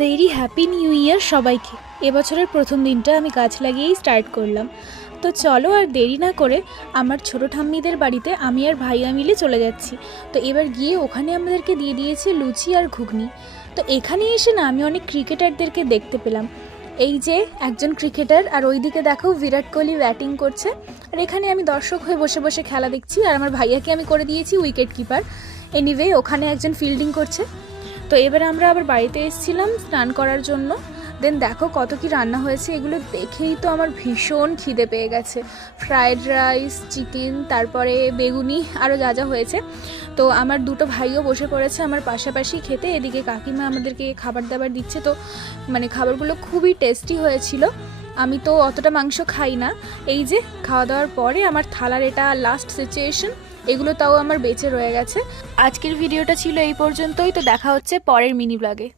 Very happy new year সবাইকে। এবছরের প্রথম দিনটা আমি গাছ লাগিয়েই স্টার্ট করলাম। তো চলো আর দেরি না করে আমার ছোটো ঠাম্মিদের বাড়িতে আমি আর ভাইয়া মিলে চলে যাচ্ছি। তো এবার গিয়ে ওখানে আমাদেরকে দিয়ে দিয়েছে লুচি আর ঘুগনি। তো এখানে এসে না আমি অনেক ক্রিকেটারদেরকে দেখতে পেলাম। এই যে একজন ক্রিকেটার, আর ওইদিকে দেখো বিরাট কোহলি ব্যাটিং করছে, আর এখানে আমি দর্শক হয়ে বসে বসে খেলা দেখছি। আর আমার ভাইয়াকে আমি করে দিয়েছি উইকেট কিপার। এনিওয়ে ওখানে একজন ফিল্ডিং করছে। তো এবার আমরা আবার বাড়িতে এসেছিলাম স্নান করার জন্য। দেন দেখো কত কি রান্না হয়েছে, এগুলো দেখেই তো আমার ভীষণ খিদে পেয়ে গেছে। ফ্রায়েড রাইস, চিকেন, তারপরে বেগুনি, আরও যা যা হয়েছে। তো আমার দুটো ভাইও বসে পড়েছে আমার পাশাপাশি খেতে। এদিকে কাকিমা আমাদেরকে খাবার দাবার দিচ্ছে। তো মানে খাবারগুলো খুবই টেস্টি হয়েছিল। আমি তো অতটা মাংস খাই না। এই যে খাওয়া দাওয়ার পরে আমার থালার এটা লাস্ট সিচুয়েশন, এগুলো তাও আমার বেঁচে রয়ে গেছে। আজকের ভিডিওটা ছিল এই পর্যন্তই। তো দেখা হচ্ছে পরের মিনি ব্লগে।